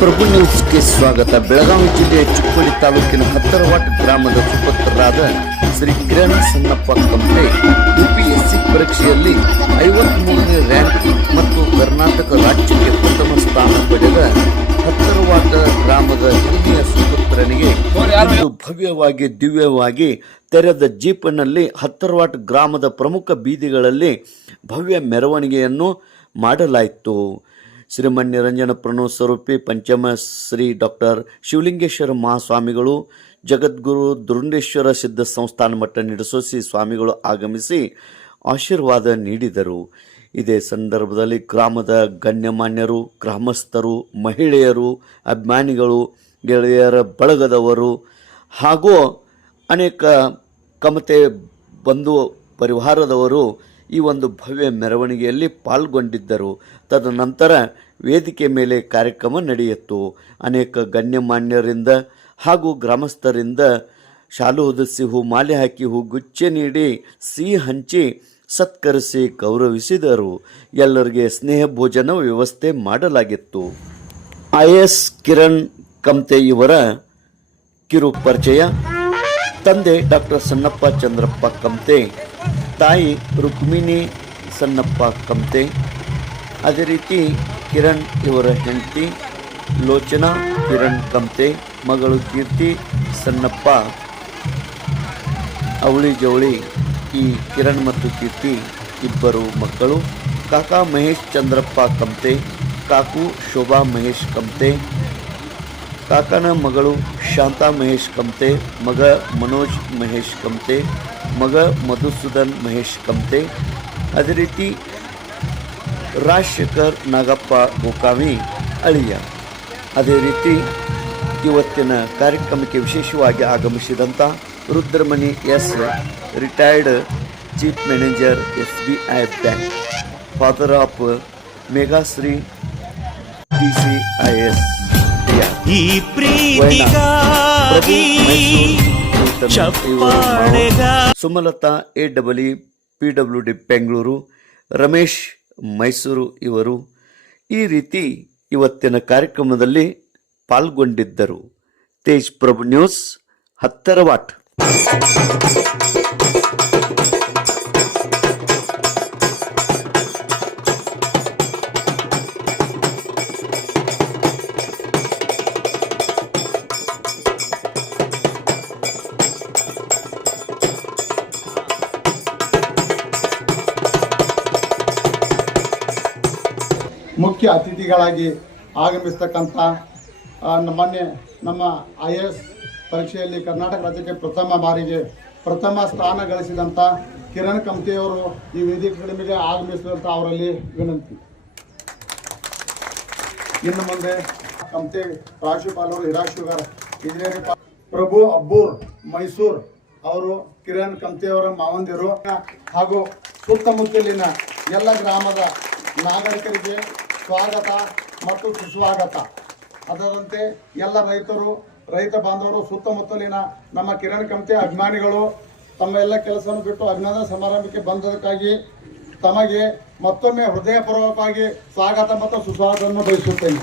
ಪ್ರಭು ನ್ಯೂಸ್ಗೆ ಸ್ವಾಗತ. ಬೆಳಗಾವಿ ಜಿಲ್ಲೆಯ ಚಿಕ್ಕೋಡಿ ತಾಲೂಕಿನ ಹತ್ತರವಾಟ್ ಗ್ರಾಮದ ಸುಪುತ್ರರಾದ ಶ್ರೀ ಕಿರಣ್ ಸನ್ನಪ್ಪ ಕಂತೆ ಯುಪಿಎಸ್ಸಿ ಪರೀಕ್ಷೆಯಲ್ಲಿ 53ನೇ ರ್ಯಾಂಕ್ ಮತ್ತು ಕರ್ನಾಟಕ ರಾಜ್ಯಕ್ಕೆ ಪ್ರಥಮ ಸ್ಥಾನ ಪಡೆದ ಹತ್ತರವಾಟ ಗ್ರಾಮದ ಹಿರಿಯ ಸುಪುತ್ರನಿಗೆ ಇಂದು ಭವ್ಯವಾಗಿ ದಿವ್ಯವಾಗಿ ತೆರೆದ ಜೀಪಿನಲ್ಲಿ ಹತ್ತರವಾಟ್ ಗ್ರಾಮದ ಪ್ರಮುಖ ಬೀದಿಗಳಲ್ಲಿ ಭವ್ಯ ಮೆರವಣಿಗೆಯನ್ನು ಮಾಡಲಾಯಿತು. ಶ್ರೀಮನ್ನಿರಂಜನ ಪ್ರಣವ ಸ್ವರೂಪಿ ಪಂಚಮ ಶ್ರೀ ಡಾಕ್ಟರ್ ಶಿವಲಿಂಗೇಶ್ವರ ಮಹಾಸ್ವಾಮಿಗಳು, ಜಗದ್ಗುರು ದುರುಂಡೇಶ್ವರ ಸಿದ್ಧ ಸಂಸ್ಥಾನ ಮಠ ನಿಡಸೋಸಿ ಸ್ವಾಮಿಗಳು ಆಗಮಿಸಿ ಆಶೀರ್ವಾದ ನೀಡಿದರು. ಇದೇ ಸಂದರ್ಭದಲ್ಲಿ ಗ್ರಾಮದ ಗಣ್ಯಮಾನ್ಯರು, ಗ್ರಾಮಸ್ಥರು, ಮಹಿಳೆಯರು, ಅಭಿಮಾನಿಗಳು, ಗೆಳೆಯರ ಬಳಗದವರು ಹಾಗೂ ಅನೇಕ ಕಮತೆ ಬಂಧು ಪರಿವಾರದವರು ಈ ಒಂದು ಭವ್ಯ ಮೆರವಣಿಗೆಯಲ್ಲಿ ಪಾಲ್ಗೊಂಡಿದ್ದರು. ತದನಂತರ ವೇದಿಕೆ ಮೇಲೆ ಕಾರ್ಯಕ್ರಮ ನಡೆಯಿತು. ಅನೇಕ ಗಣ್ಯಮಾನ್ಯರಿಂದ ಹಾಗೂ ಗ್ರಾಮಸ್ಥರಿಂದ ಶಾಲು ಹೊದಿಸಿ ಹೂ ಮಾಲೆ ಹಾಕಿ ಹೂಗುಚ್ಚೆ ನೀಡಿ ಸಿಹಿ ಹಂಚಿ ಸತ್ಕರಿಸಿ ಗೌರವಿಸಿದರು. ಎಲ್ಲರಿಗೆ ಸ್ನೇಹ ಭೋಜನ ವ್ಯವಸ್ಥೆ ಮಾಡಲಾಗಿತ್ತು. IAS ಕಿರಣ್ ಕಂತೆ ಇವರ ಕಿರು ಪರಿಚಯ. ತಂದೆ ಡಾಕ್ಟರ್ ಸನ್ನಪ್ಪ ಚಂದ್ರಪ್ಪ ಕಂತೆ, ತಾಯಿ ರುಕ್ಮಿಣಿ ಸನ್ನಪ್ಪ ಕಂತೆ, ಅದೇ ರೀತಿ ಕಿರಣ್ ಇವರ ಹೆಂಡತಿ ಲೋಚನಾ ಕಿರಣ್ ಕಂತೆ, ಮಗಳು ಕೀರ್ತಿ ಸನ್ನಪ್ಪ. ಅವಳಿ ಜವಳಿ ಈ ಕಿರಣ್ ಮತ್ತು ಕೀರ್ತಿ ಇಬ್ಬರು ಮಕ್ಕಳು. ಕಾಕಾ ಮಹೇಶ್ ಚಂದ್ರಪ್ಪ ಕಂತೆ, ಕಾಕು ಶೋಭಾ ಮಹೇಶ್ ಕಂತೆ, ಕಾಕನ ಮಗಳು ಶಾಂತಾ ಮಹೇಶ್ ಕಂತೆ, ಮಗ ಮನೋಜ್ ಮಹೇಶ್ ಕಂತೆ, ಮಗ ಮಧುಸೂದನ್ ಮಹೇಶ್ ಕಂತೆ, ಅದೇ ರೀತಿ ರಾಜಶೇಖರ್ ನಾಗಪ್ಪ ಗೋಕಾವಿ ಅಳಿಯ. ಅದೇ ರೀತಿ ಇವತ್ತಿನ ಕಾರ್ಯಕ್ರಮಕ್ಕೆ ವಿಶೇಷವಾಗಿ ಆಗಮಿಸಿದಂಥ Rudramani S, retired chief manager SBI bank, father of Meghashree TCIS, ಈ ಪ್ರೀತಿಗಾಗಿ ಸುಮಲತಾ AEE PWD ಬೆಂಗಳೂರು, ರಮೇಶ್ ಮೈಸೂರು ಇವರು ಈ ರೀತಿ ಇವತ್ತಿನ ಕಾರ್ಯಕ್ರಮದಲ್ಲಿ ಪಾಲ್ಗೊಂಡಿದ್ದರು. ತೇಜ್ ಪ್ರಭು ನ್ಯೂಸ್, ಹತ್ತರವಾಟ್. ಮುಖ್ಯ ಅತಿಥಿಗಳಾಗಿ ಆಗಮಿಸ್ತಕ್ಕಂಥ ಮೊನ್ನೆ ನಮ್ಮ IAS ಪರೀಕ್ಷೆಯಲ್ಲಿ ಕರ್ನಾಟಕ ರಾಜ್ಯಕ್ಕೆ ಪ್ರಥಮ ಸ್ಥಾನ ಗಳಿಸಿದಂಥ ಕಿರಣ್ ಕಂತೆಯವರು ಈ ವೇದಿಕೆಗಳ ಮೇಲೆ ಆಗಮಿಸಿದಂಥ ಅವರಲ್ಲಿ ವಿನಂತಿ. ಇನ್ನು ಮುಂದೆ ಕಂತೆ ಪ್ರಾಂಶುಪಾಲರು ಹಿರಾಶುಗರ್ ಇಂಜಿನಿಯರಿಂಗ್, ಪ್ರಭು ಅಬ್ಬೂರ್ ಮೈಸೂರು ಅವರು ಕಿರಣ್ ಕಂತೆಯವರ ಮಾವಂದಿರು ಹಾಗೂ ಸುತ್ತಮುತ್ತಲಿನ ಎಲ್ಲ ಗ್ರಾಮದ ನಾಗರಿಕರಿಗೆ ಸ್ವಾಗತ ಮತ್ತು ಸುಸ್ವಾಗತ. ಅದರಂತೆ ಎಲ್ಲ ರೈತ ಬಾಂಧವರು, ಸುತ್ತಮುತ್ತಲಿನ ನಮ್ಮ ಕಿರಣ್ ಕಂತೆ ಅಭಿಮಾನಿಗಳು ತಮ್ಮ ಎಲ್ಲ ಕೆಲಸವನ್ನು ಬಿಟ್ಟು ಅಭಿನಂದನಾ ಸಮಾರಂಭಕ್ಕೆ ಬಂದದಕ್ಕಾಗಿ ತಮಗೆ ಮತ್ತೊಮ್ಮೆ ಹೃದಯಪೂರ್ವಕವಾಗಿ ಸ್ವಾಗತ ಮತ್ತು ಸುಸ್ವಾಗತವನ್ನು ಬಯಸುತ್ತೇನೆ.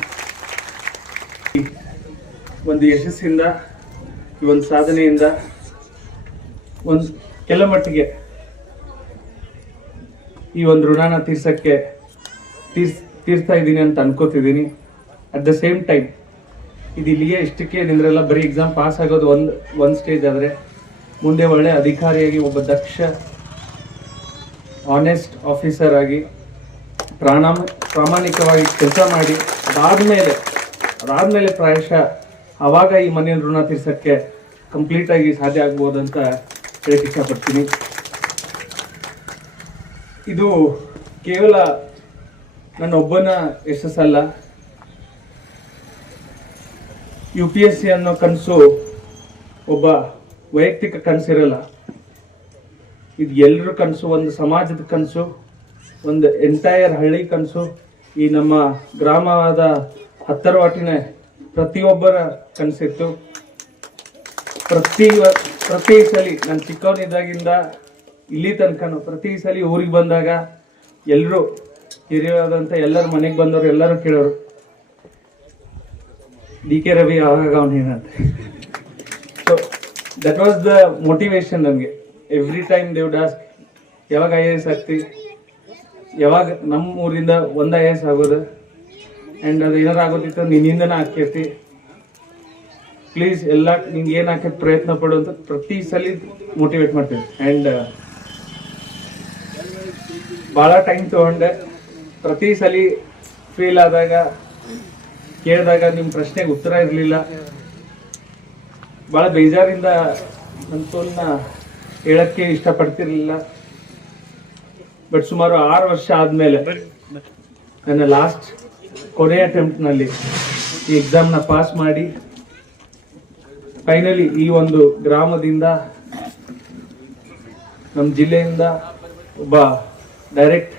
ಒಂದು ಯಶಸ್ಸಿಂದ, ಈ ಒಂದು ಸಾಧನೆಯಿಂದ ಒಂದು ಕೆಲ ಮಟ್ಟಿಗೆ ಈ ಒಂದು ಋಣನ ತೀರ್ಸ್ತಾ ಇದ್ದೀನಿ ಅಂತ ಅನ್ಕೋತಿದ್ದೀನಿ. ಅಟ್ ದ ಸೇಮ್ ಟೈಮ್ ಇದು ಇಲ್ಲಿಗೆ ಇಷ್ಟಕ್ಕೆ ನಿಂದ್ರೆಲ್ಲ ಬರೀ ಎಕ್ಸಾಮ್ ಪಾಸ್ ಆಗೋದು ಒಂದು ಸ್ಟೇಜ್ ಆದರೆ ಮುಂದೆ ಒಳ್ಳೆ ಅಧಿಕಾರಿಯಾಗಿ, ಒಬ್ಬ ದಕ್ಷ ಆನೆಸ್ಟ್ ಆಫೀಸರ್ ಆಗಿ ಪ್ರಾಮಾಣಿಕವಾಗಿ ಕೆಲಸ ಮಾಡಿ ಅದಾದಮೇಲೆ ಪ್ರಾಯಶಃ ಆವಾಗ ಈ ಮನೆಯ ಋಣ ತೀರ್ಸೋಕ್ಕೆ ಕಂಪ್ಲೀಟಾಗಿ ಸಾಧ್ಯ ಆಗ್ಬೋದು ಅಂತ ಹೇಳಕ್ಕೆ ಇಷ್ಟಪಡ್ತೀನಿ. ಇದು ಕೇವಲ ನನ್ನೊಬ್ಬನ ಯಶಸ್ಸಲ್ಲ. UPSC ಅನ್ನೋ ಕನಸು ಒಬ್ಬ ವೈಯಕ್ತಿಕ ಕನಸಿರಲ್ಲ. ಇದು ಎಲ್ಲರ ಕನಸು, ಒಂದು ಸಮಾಜದ ಕನಸು, ಒಂದು ಎಂಟೈರ್ ಹಳ್ಳಿ ಕನಸು. ಈ ನಮ್ಮ ಗ್ರಾಮವಾದ ಹತ್ತರವಾಟಿನ ಪ್ರತಿಯೊಬ್ಬರ ಕನಸಿತ್ತು. ಪ್ರತಿ ಸಲ ನಾನು ಚಿಕ್ಕವನಿದ್ದಾಗಿಂದ ಇಲ್ಲಿ ತನಕನೂ ಪ್ರತಿ ಸಲ ಊರಿಗೆ ಬಂದಾಗ ಎಲ್ಲರೂ ಹಿರಿಯರಾದಂಥ ಎಲ್ಲರ ಮನೆಗೆ ಬಂದವರು ಎಲ್ಲರೂ ಕೇಳೋರು, ಡಿ ಕೆ ರವಿ ಆವಾಗ ಅವನೇನಂತ. So that was the motivation ನಮಗೆ. Every time they would ask, ಯಾವಾಗ IAS ಆಗ್ತಿ, ಯಾವಾಗ ನಮ್ಮ ಊರಿಂದ ಒಂದು IAS ಆಗೋದು, ಆ್ಯಂಡ್ ಅದು ಏನಾರು ಆಗೋದಿತ್ತು ನಿನ್ನಿಂದನೇ ಆಕೈತಿ, ಪ್ಲೀಸ್ ಎಲ್ಲ ನಿಂಗೆ ಏನು ಹಾಕಕ್ಕೆ ಪ್ರಯತ್ನ ಪಡು ಅಂತ ಪ್ರತಿ ಸಲ ಮೋಟಿವೇಟ್ ಮಾಡ್ತೀವಿ. ಆ್ಯಂಡ್ ಭಾಳ ಟೈಮ್ ತೊಗೊಂಡೆ. ಪ್ರತಿ ಸಲ ಫೇಲ್ ಆದಾಗ ಕೇಳಿದಾಗ ನಿಮ್ಮ ಪ್ರಶ್ನೆಗೆ ಉತ್ತರ ಇರಲಿಲ್ಲ. ಭಾಳ ಬೇಜಾರಿಂದ ನನ್ನ ಸೋಲನ್ನ ಹೇಳಕ್ಕೆ ಇಷ್ಟಪಡ್ತಿರ್ಲಿಲ್ಲ. ಬಟ್ ಸುಮಾರು 6 ವರ್ಷ ಆದಮೇಲೆ ನನ್ನ ಲಾಸ್ಟ್ ಕೊನೆಯ ಅಟೆಂಪ್ಟ್ನಲ್ಲಿ ಈ ಎಕ್ಸಾಮ್ನ ಪಾಸ್ ಮಾಡಿ ಫೈನಲಿ ಈ ಒಂದು ಗ್ರಾಮದಿಂದ, ನಮ್ಮ ಜಿಲ್ಲೆಯಿಂದ ಒಬ್ಬ ಡೈರೆಕ್ಟ್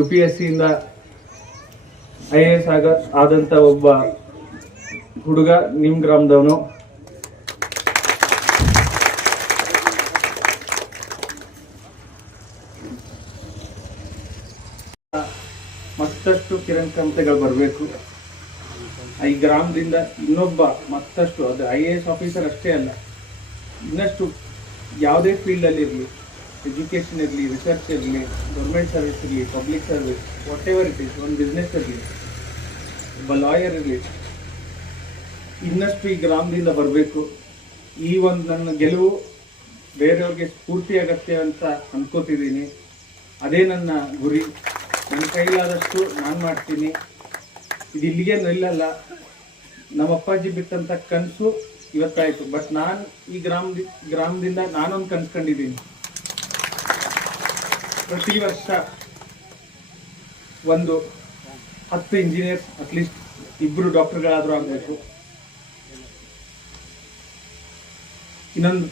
UPSCಯಿಂದ IAS ಆದಂಥ ಒಬ್ಬ ಹುಡುಗ ನಿಮ್ಮ ಗ್ರಾಮದವನು. ಮತ್ತಷ್ಟು ಕಿರಣ್ ಕಂತೆಗಳು ಬರಬೇಕು ಈ ಗ್ರಾಮದಿಂದ. ಇನ್ನೊಬ್ಬ ಮತ್ತಷ್ಟು, ಅದು IAS ಆಫೀಸರ್ ಅಷ್ಟೇ ಅಲ್ಲ, ಇನ್ನಷ್ಟು ಯಾವುದೇ ಫೀಲ್ಡಲ್ಲಿ ಇರಲಿ, ಎಜುಕೇಷನ್ ಇರಲಿ, ರಿಸರ್ಚ್ ಇರಲಿ, ಗೌರ್ಮೆಂಟ್ ಸರ್ವಿಸ್ ಇರಲಿ, public service, what ever it is, ಒಂದು ಬಿಸ್ನೆಸ್ ಇರಲಿ, ಒಬ್ಬ ಲಾಯರ್ ಇರಲಿ, ಇನ್ನಷ್ಟು ಈ ಗ್ರಾಮದಿಂದ ಬರಬೇಕು. ಈ ಒಂದು ನನ್ನ ಗೆಲುವು ಬೇರೆಯವ್ರಿಗೆ ಸ್ಫೂರ್ತಿ ಅಗತ್ಯ ಅಂತ ಅನ್ಕೋತಿದ್ದೀನಿ. ಅದೇ ನನ್ನ ಗುರಿ. ನನ್ನ ಕೈಲಾದಷ್ಟು ನಾನು ಮಾಡ್ತೀನಿ. ಇದು ಇಲ್ಲಿಗೆ ನಿಲ್ಲಲ್ಲ. ನಮ್ಮ ಅಪ್ಪಾಜಿ ಬಿಟ್ಟಂಥ ಕನಸು ಇವತ್ತಾಯಿತು. ಬಟ್ ನಾನು ಈ ಗ್ರಾಮದಿಂದ ನಾನೊಂದು ಕನ್ಸ್ಕೊಂಡಿದ್ದೀನಿ. ಪ್ರತಿ ವರ್ಷ ಒಂದು 10 ಇಂಜಿನಿಯರ್ಸ್, ಅಟ್ಲೀಸ್ಟ್ 2 ಡಾಕ್ಟರ್ಗಳಾದರೂ ಆಗಬೇಕು. ಇನ್ನೊಂದು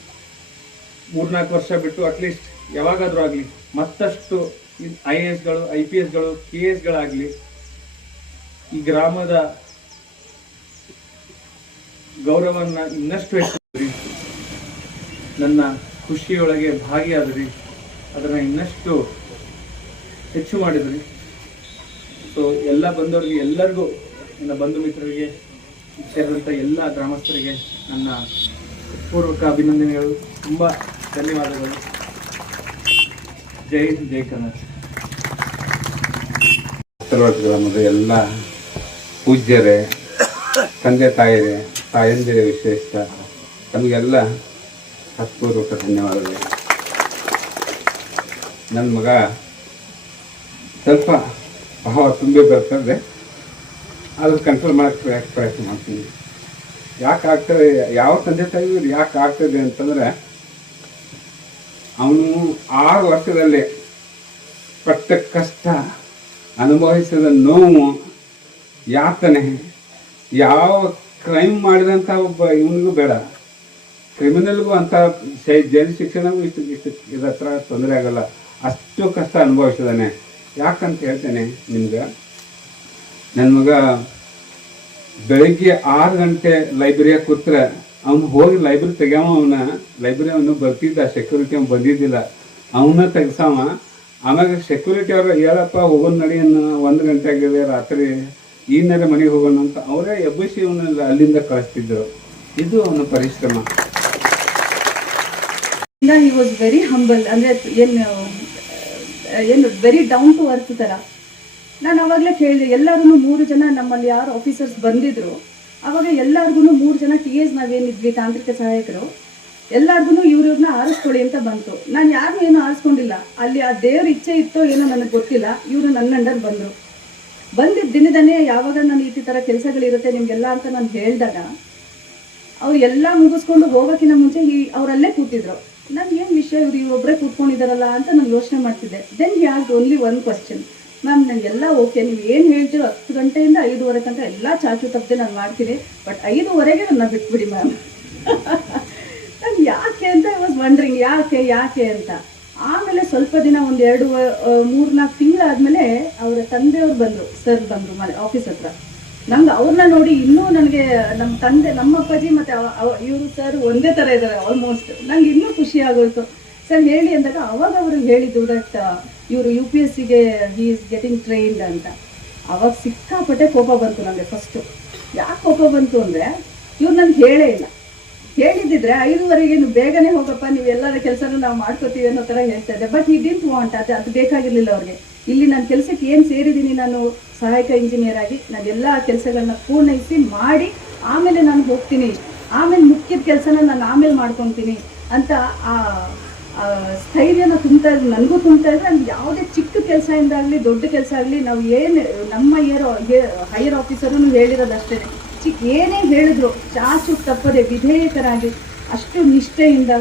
3-4 ವರ್ಷ ಬಿಟ್ಟು ಅಟ್ಲೀಸ್ಟ್ ಯಾವಾಗಾದರೂ ಆಗಲಿ ಮತ್ತಷ್ಟು IASಗಳು, IPSಗಳು, KSಗಳಾಗಲಿ ಈ ಗ್ರಾಮದ ಗೌರವವನ್ನು ಇನ್ನಷ್ಟು ಹೆಚ್ಚಿದ್ರಿ, ನನ್ನ ಖುಷಿಯೊಳಗೆ ಭಾಗಿಯಾದ್ರಿ, ಅದನ್ನು ಇನ್ನಷ್ಟು ಹೆಚ್ಚು ಮಾಡಿದ್ರಿ. ಸೊ ಎಲ್ಲ ಬಂದವರಿಗೆ, ಎಲ್ಲರಿಗೂ, ನನ್ನ ಬಂಧು ಮಿತ್ರರಿಗೆ, ಸೇರಿದಂಥ ಎಲ್ಲ ಗ್ರಾಮಸ್ಥರಿಗೆ ನನ್ನ ಪೂರ್ವಕ ಅಭಿನಂದನೆಗಳು. ತುಂಬ ಧನ್ಯವಾದಗಳು. ಜೈ ಹಿಂದ್, ಜೈ ಕನ್ನಡ. ಗ್ರಾಮದ ಎಲ್ಲ ಪೂಜ್ಯರೇ, ತಂದೆ ತಾಯಿರೇ, ತಾಯಂದಿರೇ, ವಿಶೇಷ ತಮಗೆಲ್ಲ ಹತ್ಪೂರ್ವಕ ಧನ್ಯವಾದಗಳು. ನನ್ನ ಮಗ ಸ್ವಲ್ಪ ಭಾವ ತುಂಬಿ ಬರ್ತದೆ, ಆದರೂ ಕಂಟ್ರೋಲ್ ಮಾಡೋಕ್ಕೆ ಪ್ರಯತ್ನ ಮಾಡ್ತೀನಿ. ಯಾಕೆ ಆಗ್ತದೆ, ಯಾವ ತಂದೆ ತಾಯಿ ಯಾಕೆ ಆಗ್ತದೆ ಅಂತಂದರೆ, ಅವನು 6 ವರ್ಷದಲ್ಲೇ ಪಟ್ಟ ಕಷ್ಟ, ಅನುಭವಿಸಿದ ನೋವು, ಯಾತನೆ, ಯಾವ ಕ್ರೈಮ್ ಮಾಡಿದಂಥ ಒಬ್ಬ ಇವನಿಗೂ ಬೇಡ, ಕ್ರಿಮಿನಲ್ಗೂ ಅಂತ ಜೈಲು ಶಿಕ್ಷಣಗೂ ಇಷ್ಟು ಇದ್ರ ಹತ್ರ ತೊಂದರೆ ಆಗಲ್ಲ, ಅಷ್ಟು ಕಷ್ಟ ಅನುಭವಿಸಿದಾನೆ. ಯಾಕಂತ ಹೇಳ್ತೇನೆ ನಿಮ್ಗೆ, ನನ್ನ ಮಗ ಬೆಳಗ್ಗೆ 6 ಗಂಟೆ ಲೈಬ್ರರಿಯಾಗ ಕೂತ್ರೆ ಅವನು ಹೋಗಿ ಲೈಬ್ರರಿ ತೆಗ್ಯಾವ. ಲೈಬ್ರರಿ ಅವನು ಬರ್ತಿದ್ದ, ಸೆಕ್ಯೂರಿಟಿ ಅವ್ನು ಬಂದಿದ್ದಿಲ್ಲ, ಅವನ್ನ ತೆಗ್ಸಾವ. ಆಮ್ಯಾಗ ಸೆಕ್ಯೂರಿಟಿ ಅವ್ರು ಹೇಳಪ್ಪ ಹೋಗೋಣ ನಡಿ, 1 ಗಂಟೆ ಆಗಿದೆ ರಾತ್ರಿ, ಈನಾರ ಮನೆಗೆ ಹೋಗೋಣ ಅಂತ ಅವರೇ ಎಬ್ಬಿಸಿ ಅವನ್ನ ಅಲ್ಲಿಂದ ಕಳಿಸ್ತಿದ್ರು. ಇದು ಅವನ ಪರಿಶ್ರಮ. He was very humble, ಅಂದರೆ ಏನು ವೆರಿ ಡೌನ್ ಟು ಅರ್ತ್ ಥರ. ನಾನು ಅವಾಗಲೇ ಕೇಳಿದೆ, ಎಲ್ಲರೂ 3 ಜನ ನಮ್ಮಲ್ಲಿ ಯಾರು ಆಫೀಸರ್ಸ್ ಬಂದಿದ್ರು, ಅವಾಗ ಎಲ್ಲರಿಗೂ 3 ಜನ TAs ನಾವೇನಿದ್ವಿ, ತಾಂತ್ರಿಕ ಸಹಾಯಕರು, ಎಲ್ಲರಿಗೂ ಇವ್ರನ್ನ ಆರಿಸ್ಕೊಳ್ಳಿ ಅಂತ ಬಂತು. ನಾನು ಯಾರು ಏನೂ ಆರಿಸ್ಕೊಂಡಿಲ್ಲ, ಅಲ್ಲಿ ಆ ದೇವ್ರ ಇಚ್ಛೆ ಇತ್ತೋ ಏನೋ ನನಗೆ ಗೊತ್ತಿಲ್ಲ, ಇವರು ನನ್ನ ಅಂಡರ್ ಬಂದರು. ಬಂದಿದ್ದ ದಿನದನ್ನೇ ಯಾವಾಗ ನಾನು ಈ ಥರ ಕೆಲಸಗಳಿರುತ್ತೆ ನಿಮಗೆಲ್ಲ ಅಂತ ನಾನು ಹೇಳಿದಾಗ, ಅವ್ರು ಎಲ್ಲ ಮುಗಿಸ್ಕೊಂಡು ಹೋಗೋಕ್ಕಿಂತ ಮುಂಚೆ ಅವರಲ್ಲೇ ಕೂತಿದ್ರು. ನಾನು ಏನು ವಿಷಯ, ಇವರೊಬ್ಬರೇ ಕೂತ್ಕೊಂಡಿದ್ದಾರಲ್ಲ ಅಂತ ನಾನು ಯೋಚನೆ ಮಾಡ್ತಿದ್ದೆ. Then he asked only 1 question, ma'am ನನಗೆಲ್ಲ ಓಕೆ, ನೀವು ಏನು ಹೇಳ್ತೀರೋ 10 ಗಂಟೆಯಿಂದ 5:30 ತನಕ ಎಲ್ಲ ಚಾಚು ತಪ್ಪದೆ ನಾನು ಮಾಡ್ತೀನಿ, ಬಟ್ 5:30ಗೆ ನನ್ನ ಬಿಟ್ಬಿಡಿ ಮ್ಯಾಮ್. ನಾನು ಯಾಕೆ ಅಂತ ಐ ವಾಸ್ ವಂಡ್ರಿಂಗ್, ಯಾಕೆ ಅಂತ. ಆಮೇಲೆ ಸ್ವಲ್ಪ ದಿನ ಒಂದು 3-4 ತಿಂಗಳಾದಮೇಲೆ ಅವರ ತಂದೆಯವ್ರು ಬಂದರು, ಸರ್ ಬಂದರು ಮನೆ ಆಫೀಸ್ ಹತ್ರ. ನಂಗೆ ಅವ್ರನ್ನ ನೋಡಿ ಇನ್ನೂ ನನಗೆ ನಮ್ಮ ತಂದೆ, ನಮ್ಮ ಅಪ್ಪಾಜಿ ಮತ್ತು ಇವರು ಸರ್ ಒಂದೇ ಥರ ಇದ್ದಾರೆ ಆಲ್ಮೋಸ್ಟ್. ನಂಗೆ ಇನ್ನೂ ಖುಷಿ ಆಗೋಯ್ತು. ಸರ್ ಹೇಳಿ ಅಂದಾಗ ಅವಾಗ ಅವರು ಹೇಳಿದ್ದು ದಟ್ ಇವರು UPSCಗೆ ಹಿ ಈಸ್ ಗೆಟಿಂಗ್ ಟ್ರೈನ್ಡ್ ಅಂತ. ಅವಾಗ ಸಿಕ್ಕಾಪಟ್ಟೆ ಕೋಪ ಬಂತು ನನಗೆ ಫಸ್ಟು. ಯಾಕೆ ಕೋಪ ಬಂತು ಅಂದರೆ ಇವ್ರು ನನಗೆ ಹೇಳೇ ಇಲ್ಲ. ಹೇಳಿದ್ದಿದ್ರೆ 5:15 ನೀವು ಬೇಗನೆ ಹೋಗಪ್ಪ, ನೀವು ಎಲ್ಲರ ಕೆಲಸನೂ ನಾವು ಮಾಡ್ಕೋತೀವಿ ಅನ್ನೋ ಥರ ಹೇಳ್ತಾ ಇದ್ದೆ. ಬಟ್ ಈ ಡಿಂಟ್ ವಾಂಟ್, ಅದು ಬೇಕಾಗಿರ್ಲಿಲ್ಲ ಅವ್ರಿಗೆ. ಇಲ್ಲಿ ನಾನು ಕೆಲಸಕ್ಕೆ ಏನು ಸೇರಿದ್ದೀನಿ, ನಾನು ಸಹಾಯಕ ಇಂಜಿನಿಯರ್ ಆಗಿ ನಾನು ಎಲ್ಲ ಕೆಲಸಗಳನ್ನ ಪೂರ್ಣಯಿಸಿ ಮಾಡಿ ಆಮೇಲೆ ನಾನು ಹೋಗ್ತೀನಿ, ಆಮೇಲೆ ಮುಖ್ಯದ ಕೆಲಸನ ನಾನು ಆಮೇಲೆ ಮಾಡ್ಕೊತೀನಿ ಅಂತ ಆ ಸ್ಥೈರ್ಯನ ತುಂಬ್ತಾ ಇದ್ರು, ನನಗೂ ತುಂಬ್ತಾ ಇದ್ರೆ. ಅಲ್ಲಿ ಯಾವುದೇ ಚಿಕ್ಕ ಕೆಲಸದಿಂದ ಆಗಲಿ ದೊಡ್ಡ ಕೆಲಸ ಆಗಲಿ, ನಾವು ಏನು ನಮ್ಮ ಹೈಯರ್ ಆಫೀಸರು ಹೇಳಿರೋದು ಅಷ್ಟೇ, ಏನೇ ಹೇಳಿದ್ರು ಚಾಚು ತಪ್ಪದೆ ವಿಧೇಯಕರಾಗಿ ಅಷ್ಟು ನಿಷ್ಠೆಯಿಂದ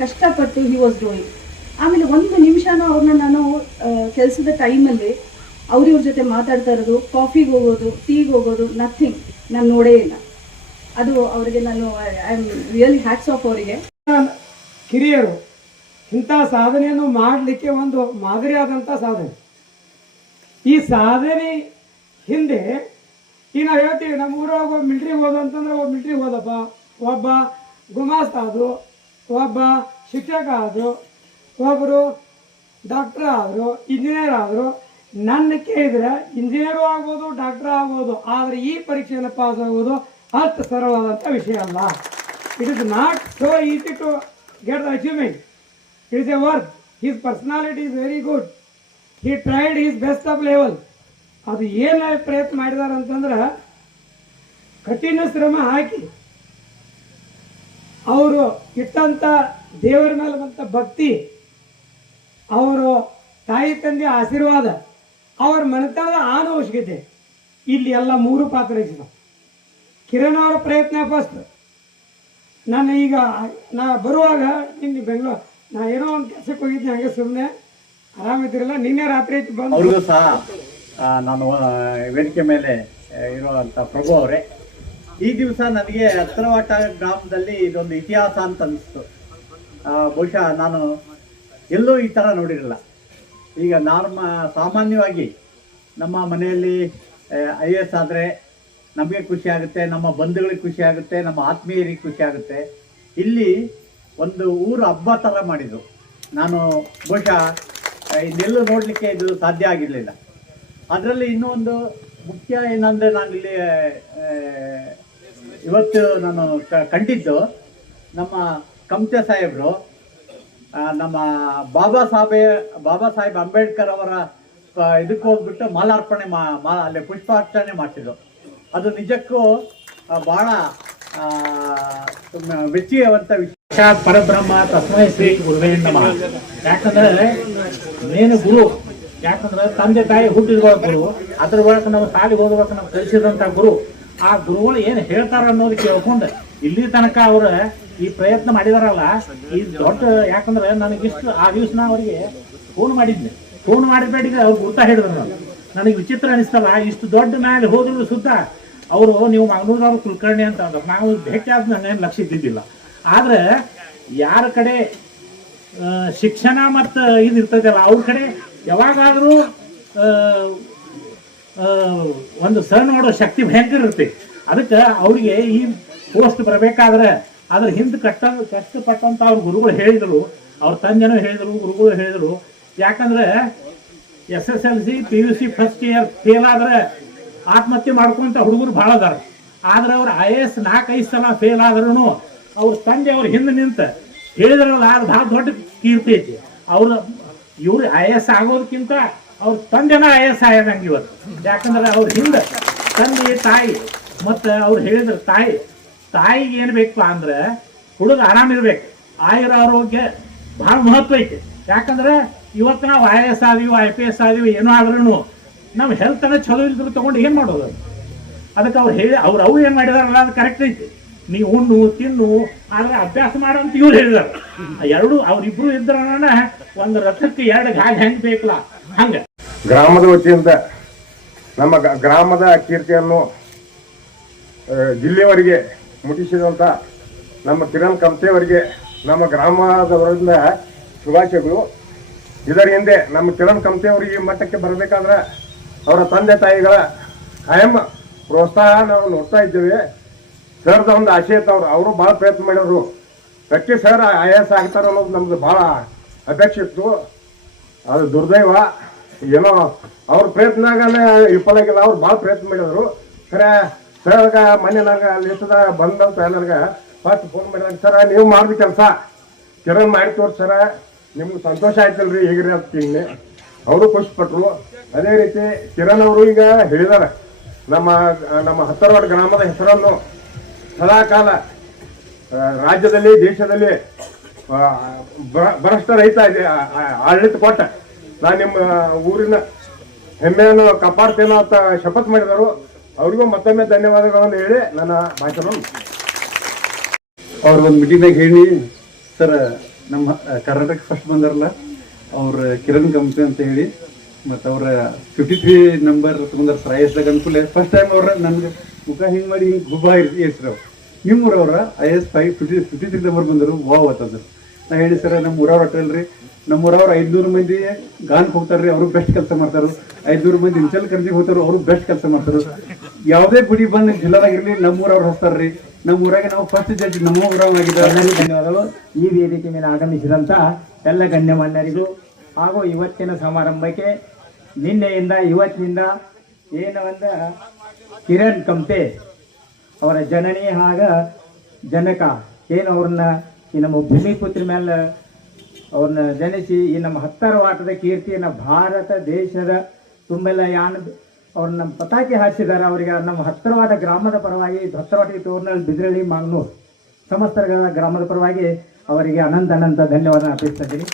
ಕಷ್ಟಪಟ್ಟು ಹಿ ವಾಸ್ ಡೂಯಿಂಗ್. ಆಮೇಲೆ 1 ನಿಮಿಷನೂ ಅವ್ರನ್ನ ನಾನು ಕೆಲಸದ ಟೈಮಲ್ಲಿ ಅವ್ರಿವ್ರ ಜೊತೆ ಮಾತಾಡ್ತಾ ಇರೋದು, ಕಾಫಿಗೆ ಹೋಗೋದು, ಟೀಗೆ ಹೋಗೋದು, ನಥಿಂಗ್ ನಾನು ನೋಡೇ ಇಲ್ಲ. ಅದು ಅವರಿಗೆ ನಾನು I am really hats off ಅವರಿಗೆ. ಕಿರಿಯರು ಇಂಥ ಸಾಧನೆಯನ್ನು ಮಾಡಲಿಕ್ಕೆ ಒಂದು ಮಾದರಿಯಾದಂಥ ಸಾಧನೆ. ಈ ಸಾಧನೆ ಹಿಂದೆ ಈಗ ನಾವು ಹೇಳ್ತೀವಿ, ನಮ್ಮ ಊರಾಗ ಒಬ್ಬ ಮಿಲ್ಟ್ರಿಗೆ ಹೋದ ಅಂತಂದ್ರೆ ಒಬ್ಬ ಮಿಲ್ಟ್ರಿಗೆ ಹೋದಪ್ಪ, ಒಬ್ಬ ಗುಮಾಸ್ತ ಆದರು, ಒಬ್ಬ ಶಿಕ್ಷಕ ಆದರು, ಒಬ್ಬರು ಡಾಕ್ಟ್ರ್ ಆದರು, ಇಂಜಿನಿಯರ್ ಆದರು. ನನ್ನ ಕೇಳಿದ್ರೆ ಇಂಜಿನಿಯರು ಆಗ್ಬೋದು, ಡಾಕ್ಟ್ರ್ ಆಗ್ಬೋದು, ಆದರೆ ಈ ಪರೀಕ್ಷೆಯನ್ನು ಪಾಸ್ ಆಗೋದು ಅಷ್ಟು ಸರಳವಾದಂಥ ವಿಷಯ ಅಲ್ಲ. It is not so easy to get the achievement. It is a work. His personality is very good. He tried his best of level. ಅದು ಏನು ಪ್ರಯತ್ನ ಮಾಡಿದಾರೆ ಅಂತಂದ್ರೆ ಕಠಿಣ ಶ್ರಮ ಹಾಕಿ ಅವರು ಇಟ್ಟಂಥ ದೇವರ ಮೇಲೆ ಬಂತ ಭಕ್ತಿ, ಅವರು ತಾಯಿ ತಂದೆ ಆಶೀರ್ವಾದ, ಅವ್ರ ಮನೆತನದ ಆನುವಂಶಿಕತೆ, ಇಲ್ಲಿ ಎಲ್ಲ 3 ಪಾತ್ರ ವಹಿಸಿದ. ಕಿರಣ್ ಅವರ ಪ್ರಯತ್ನ ಫಸ್ಟ್. ನಾನು ಈಗ ನಾ ಬರುವಾಗ ನಿನ್ನೆ ಬೆಂಗಳೂರು ನಾ ಏನೋ ಒಂದು ಕೆಲಸಕ್ಕೆ ಹೋಗಿದ್ದೆ, ಹಂಗೆ ಸುಮ್ಮನೆ ಆರಾಮಿದ್ದಿರಲ್ಲ, ನಿನ್ನೆ ರಾತ್ರಿ ಬಂದು ಅವ್ರಿಗೂ ಸಹ ನಾನು ವೇದಿಕೆ ಮೇಲೆ ಇರುವಂಥ ಪ್ರಭು ಅವರೇ, ಈ ದಿವಸ ನನಗೆ ಹತ್ತಿರವಾಟ ಗ್ರಾಮದಲ್ಲಿ ಇದೊಂದು ಇತಿಹಾಸ ಅಂತ ಅನಿಸ್ತು. ಬಹುಶಃ ನಾನು ಎಲ್ಲೂ ಈ ಥರ ನೋಡಿರಲಿಲ್ಲ. ಈಗ ಸಾಮಾನ್ಯವಾಗಿ ನಮ್ಮ ಮನೆಯಲ್ಲಿ IAS ಆದರೆ ನಮಗೆ ಖುಷಿ ಆಗುತ್ತೆ, ನಮ್ಮ ಬಂಧುಗಳಿಗೆ ಖುಷಿ ಆಗುತ್ತೆ, ನಮ್ಮ ಆತ್ಮೀಯರಿಗೆ ಖುಷಿ ಆಗುತ್ತೆ. ಇಲ್ಲಿ ಒಂದು ಊರು ಹಬ್ಬ ಥರ ಮಾಡಿದರು. ನಾನು ಬಹುಶಃ ಇನ್ನೆಲ್ಲೂ ನೋಡಲಿಕ್ಕೆ ಇದು ಸಾಧ್ಯ ಆಗಿರಲಿಲ್ಲ. ಅದರಲ್ಲಿ ಇನ್ನೂ ಒಂದು ಮುಖ್ಯ ಏನಂದರೆ, ನಾನಿಲ್ಲಿ ಇವತ್ತು ನಾನು ಕಂಡಿದ್ದು ನಮ್ಮ ಕಮ್ತೆ ಸಾಹೇಬರು ನಮ್ಮ ಬಾಬಾ ಸಾಹೇಬ್ ಅಂಬೇಡ್ಕರ್ ಅವರ ಇದಕ್ಕೆ ಹೋಗ್ಬಿಟ್ಟು ಮಾಲಾರ್ಪಣೆ ಅಲ್ಲಿ ಪುಷ್ಪಾರ್ಚನೆ ಮಾಡ್ತಿದ್ರು. ಅದು ನಿಜಕ್ಕೂ ಭಾಳ ಮೆಚ್ಚುವಂಥ ವಿಷಯ. ಪರಬ್ರಹ್ಮ ತಸ್ಮೈ ಶ್ರೀ ಗುರುವೇ ನಮಃ. ಯಾಕಂದ್ರೆ ಮೇನು ಗುರು, ಯಾಕಂದ್ರೆ ತಂದೆ ತಾಯಿ ಹುಟ್ಟಿದ ಗುರು, ಅದ್ರ ಒಳಗೆ ನಾವು ಸಾಲಿಗೆ ಹೋಗ್ಬೇಕು ನಾವು ಕಲಿಸಿದಂಥ ಗುರು. ಆ ಗುರುಗಳು ಏನು ಹೇಳ್ತಾರ ಅನ್ನೋದು ಕೇಳ್ಕೊಂಡು ಇಲ್ಲಿ ತನಕ ಅವ್ರ ಈ ಪ್ರಯತ್ನ ಮಾಡಿದಾರಲ್ಲ, ಈ ದೊಡ್ಡ, ಯಾಕಂದ್ರೆ ನನಗಿಷ್ಟು ಆ ದಿವಸ ನಾ ಅವರಿಗೆ ಫೋನ್ ಮಾಡಿದ್ದೆ. ಫೋನ್ ಮಾಡಿಬೇಡಿಗೆ ಅವ್ರು ಗುರ್ತಾ ಹೇಳಿದ್ರು. ನನಗೆ ವಿಚಿತ್ರ ಅನಿಸ್ತಲ್ಲ, ಇಷ್ಟು ದೊಡ್ಡ ಮೇಲೆ ಹೋದ್ರು ಸುತ್ತ ಅವರು ನೀವು ಮಂಗಳೂರವ್ರು ಕುಲಕರ್ಣಿ ಅಂತ ಅಂದ್ರು. ನಾವು ಭೇಟಿ ಆದ ನಾನೇನು ಲಕ್ಷ್ಯ ಇದ್ದಿದ್ದಿಲ್ಲ. ಆದ್ರೆ ಯಾರ ಕಡೆ ಶಿಕ್ಷಣ ಮತ್ತು ಇದು ಇರ್ತದಲ್ಲ, ಅವ್ರ ಕಡೆ ಯಾವಾಗಾದರೂ ಒಂದು ಸರ್ ನೋಡೋ ಶಕ್ತಿ ಭಯಂಕರ ಇರುತ್ತೆ. ಅದಕ್ಕೆ ಅವ್ರಿಗೆ ಈ ಪೋಸ್ಟ್ ಬರಬೇಕಾದ್ರೆ ಅದ್ರ ಹಿಂದೆ ಕಷ್ಟಪಟ್ಟಂತ ಅವ್ರ ಗುರುಗಳು ಹೇಳಿದರು, ಅವ್ರ ತಂದೆನೂ ಹೇಳಿದರು, ಗುರುಗಳು ಹೇಳಿದರು. ಯಾಕಂದ್ರೆ SSLC PUC first year fail ಆದ್ರೆ ಆತ್ಮಹತ್ಯೆ ಮಾಡ್ಕೊಂತ ಹುಡುಗರು ಭಾಳ ಅದಾರ. ಆದ್ರೆ ಅವ್ರು IAS 4-5 ಸಲ ಫೇಲ್ ಆದ್ರೂ ಅವ್ರ ತಂದೆ ಅವ್ರ ಹಿಂದೆ ನಿಂತ ಹೇಳಿದ್ರಲ್ಲ, ಅದು ಭಾಳ ದೊಡ್ಡ ಕೀರ್ತಿ ಐತಿ. ಇವ್ರು IAS ಆಗೋದಕ್ಕಿಂತ ಅವ್ರ ತಂದೆನ IAS ಆಗ್ಯದಂಗೆ ಇವತ್ತು. ಯಾಕಂದ್ರೆ ಅವ್ರ ಹಿಂದೆ ತಂದೆ ತಾಯಿ ಮತ್ತು ಅವ್ರು ಹೇಳಿದ್ರು ತಾಯಿಗೆ ಏನು ಬೇಕಪ್ಪ ಅಂದ್ರೆ ಹುಡುಗ ಆರಾಮಿರ್ಬೇಕು, ಆಯುರ ಆರೋಗ್ಯ ಭಾಳ ಮಹತ್ವ ಐತಿ. ಯಾಕಂದ್ರೆ ಇವತ್ತು ನಾವು IAS ಆದೀವಿ, IPS ಆದೀವಿ, ಏನೋ ಆದ್ರೂ ನಾವು ಹೆಲ್ತನ್ನ ಚಲೋ ಇಲ್ದ್ರು ತಗೊಂಡು ಏನು ಮಾಡೋದು? ಅದಕ್ಕೆ ಅವ್ರು ಏನು ಮಾಡಿದಾರಲ್ಲ ಅದು ಕರೆಕ್ಟ್ ಐತಿ. ನೀವು ಉಣ್ಣು ತಿನ್ನು, ಆದ್ರೆ ಅಭ್ಯಾಸ ಮಾಡಂತ ಇವ್ರು ಹೇಳಿದಾರೆ. ಎರಡು ಅವ್ರಿಬ್ರು ಇದ್ರ ಒಂದು ರಥಕ್ಕೆ 2 ಗಾಲಿ ಹೆಂಗ್ ಬೇಕಲ್ಲ ಹಂಗ. ಗ್ರಾಮದ ವತಿಯಿಂದ ನಮ್ಮ ಗ್ರಾಮದ ಕೀರ್ತಿಯನ್ನು ಜಿಲ್ಲೆಯವರಿಗೆ ಮುಟ್ಟಿಸಿದಂಥ ನಮ್ಮ ಕಿರಣ್ ಕಮ್ತೆಯವರಿಗೆ ನಮ್ಮ ಗ್ರಾಮದವರಿಂದ ಶುಭಾಶಯಗಳು. ಇದರ ಹಿಂದೆ ನಮ್ಮ ಕಿರಣ್ ಕಮ್ತೆಯವರಿಗೆ ಈ ಮಟ್ಟಕ್ಕೆ ಬರಬೇಕಾದ್ರೆ ಅವರ ತಂದೆ ತಾಯಿಗಳ ಕಾಯಂ ಪ್ರೋತ್ಸಾಹ ನಾವು ನೋಡ್ತಾ ಇದ್ದೇವೆ. ಸರ್ದ ಒಂದು ಆಸೆ ಇತ್ತು, ಅವರು ಭಾಳ ಪ್ರಯತ್ನ ಮಾಡಿದ್ರು. ಪ್ರತಿ ಸರ್ IAS ಆಗ್ತಾರೆ ಅನ್ನೋದು ನಮ್ದು ಭಾಳ ಅಪೇಕ್ಷೆ ಇತ್ತು. ಅದು ದುರ್ದೈವ, ಏನೋ ಅವ್ರ ಪ್ರಯತ್ನಗಳೇ ವಿಫಲ ಆಗಿಲ್ಲ. ಅವ್ರು ಭಾಳ ಪ್ರಯತ್ನ ಮಾಡಿದ್ರು. ಖರೆ ಸರ್ ಮೊನ್ನೆ ನನಗೆ ಲಿಸ್ಟದ ಬಂದಂತ ನನಗೆ ಫಸ್ಟ್ ಫೋನ್ ಮಾಡಿದಾಗ ಸರ ನೀವು ಮಾಡಿದ ಕೆಲಸ ಕಿರಣ್ ಮಾಡಿ ತೋರ್ಸಿ ಸರ ನಿಮ್ಗೆ ಸಂತೋಷ ಆಯ್ತಲ್ರಿ ಹೇಗ್ರಿ ಅಂತ ಕೇಳಿ ಅವರು ಖುಷಿ ಪಟ್ರು. ಅದೇ ರೀತಿ ಕಿರಣ್ ಅವರು ಈಗ ಹೇಳಿದಾರೆ ನಮ್ಮ ಹತ್ತರವಾಡ ಗ್ರಾಮದ ಹೆಸರನ್ನು ಸದಾಕಾಲ ರಾಜ್ಯದಲ್ಲಿ ದೇಶದಲ್ಲಿ ಭ್ರಷ್ಟ ರಹಿತ ಆಡಳಿತ ಕೊಟ್ಟ ನಾನು ನಿಮ್ಮ ಊರಿನ ಹೆಮ್ಮೆಯನ್ನು ಕಾಪಾಡ್ತೇನೋ ಅಂತ ಶಪಥ ಮಾಡಿದರು. ಅವರಿಗೂ ಮತ್ತೊಮ್ಮೆ ಧನ್ಯವಾದಗಳನ್ನು ಹೇಳಿ ನನ್ನ ಭಾಷಣ ಅವ್ರ ಒಂದು ಮೀಟಿಂಗ್ನಾಗ ಹೇಳಿ ಸರ್ ನಮ್ಮ ಕರ್ನಾಟಕ ಫಸ್ಟ್ ಬಂದಾರಲ್ಲ ಅವ್ರ ಕಿರಣ್ ಕಂಪ್ನಿ ಅಂತ ಹೇಳಿ ಮತ್ತು ಅವ್ರ 53 ನಂಬರ್ ತೊಗೊಂಡಾರ ಸರ್ IAS ಅನುಕೂಲ ಫಸ್ಟ್ ಟೈಮ್ ಅವ್ರ ನನ್ಗೆ ಮುಖ ಹಿಂಗೆ ಮಾಡಿ ಹಿಂಗೆ ಗುಬ್ಬ ಇರ್ಸ್ರಿ ಅವ್ರು ನಿಮ್ಮೂರವ್ರ IAS 53 ನಂಬರ್ ಬಂದರು ವಾವ್ ಅಂತಂದ್ರೆ ನಾ ಹೇಳಿ ಸರ್ ನಮ್ಮ ಊರವ್ರು ಅಟ್ಟಲ್ರಿ ನಮ್ಮೂರವ್ರು 500 ಮಂದಿ ಗಾನ್ಗೆ ಹೋಗ್ತಾರ್ರಿ ಅವರು ಬೆಸ್ಟ್ ಕೆಲಸ ಮಾಡ್ತಾರು. 500 ಮಂದಿ ಇಂಚಲ್ ಕರ್ಜಿಗೆ ಹೋಗ್ತಾರು ಅವರು ಬೆಸ್ಟ್ ಕೆಲಸ ಮಾಡ್ತಾರು. ಯಾವುದೇ ಗುಡಿ ಬಂದು ಜಿಲ್ಲಾದಾಗಿರ್ಲಿ ನಮ್ಮೂರವ್ರು ಹೋಗ್ತಾರ್ರಿ. ನಮ್ಮ ಊರಾಗೆ ನಾವು ಫಸ್ಟ್ ಜಡ್ಜ್ ನಮ್ಮ ಊರವಾಗಿದ್ದಾರೆ. ಧನ್ಯವಾದಗಳು. ಈ ವೇದಿಕೆ ಮೇಲೆ ಆಗಮಿಸಿದಂತ ಎಲ್ಲ ಗಣ್ಯಮಾನ್ಯರಿಗೂ ಹಾಗೂ ಇವತ್ತಿನ ಸಮಾರಂಭಕ್ಕೆ ನಿನ್ನೆಯಿಂದ ಇವತ್ತಿನಿಂದ ಏನು ಅಂದ ಕಿರಣ್ ಕಂತೆ ಅವರ ಜನನಿ ಹಾಗ ಜನಕ ಏನು ಅವ್ರನ್ನ ಈ ನಮ್ಮ ಭೂಮಿಪುತ್ರ ಮೇಲೆ ಅವ್ರನ್ನ ಜನಿಸಿ ಈ ನಮ್ಮ ಹತ್ತರವಾಟದ ಕೀರ್ತಿಯನ್ನು ಭಾರತ ದೇಶದ ತುಂಬೆಲ್ಲ ಅವ್ರನ್ನ ನಮ್ಮ ಪತಾಕಿ ಹಾರಿಸಿದ್ದಾರೆ. ಅವರಿಗೆ ನಮ್ಮ ಹತ್ತರವಾದ ಗ್ರಾಮದ ಪರವಾಗಿ ಹತ್ತರವಾಟಿಗೆ ತೋರ್ನಳ್ಳಿ ಬಿದ್ರಳ್ಳಿ ಮಾಂಗ್ನೂರು ಸಮಸ್ತ ಗ್ರಾಮದ ಪರವಾಗಿ ಅವರಿಗೆ ಅನಂತ ಧನ್ಯವಾದ ಅರ್ಪಿಸ್ತಾ ಇದ್ದೀನಿ.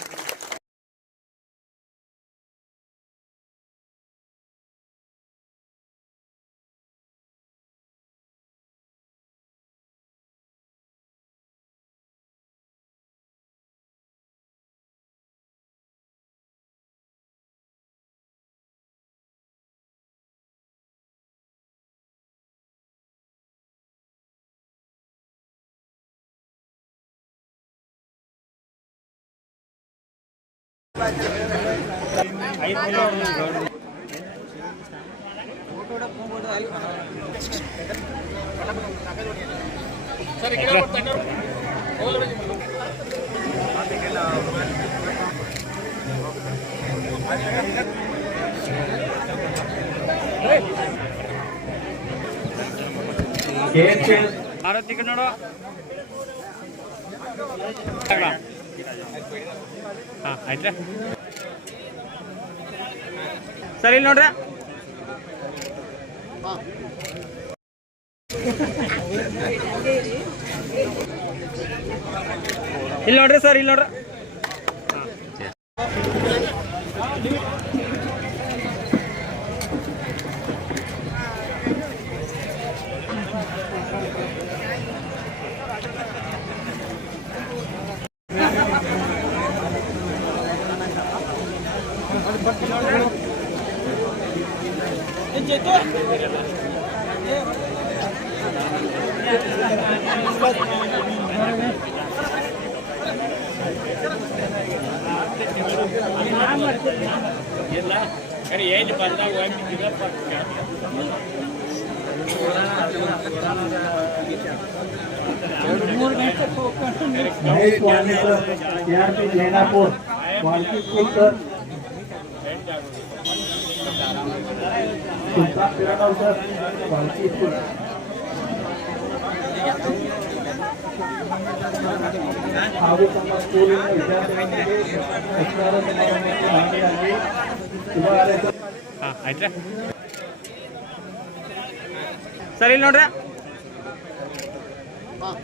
ನೋಡು ಆಯ್ತಾ ಸರ್ ಇಲ್ಲಿ ನೋಡ್ರಿ ಇಲ್ಲಿ ನೋಡ್ರಿ ಸರ್ ಇಲ್ಲಿ ನೋಡ್ರಿ ಏನು ಬಂದಾಗ ಹಾಗೂ ತಮ್ಮ ಸ್ಕೂಲಿನ ವಿದ್ಯಾರ್ಥಿಗಳಿಗೆ ಸತ್ಕಾರ ಸಮಾರಂಭಕ್ಕೆ ಭಾಗಿಯಾಗಿ ಶುಭ ಆಯ್ತಾ ಸರ್ ಇಲ್ಲಿ ನೋಡ್ರಿ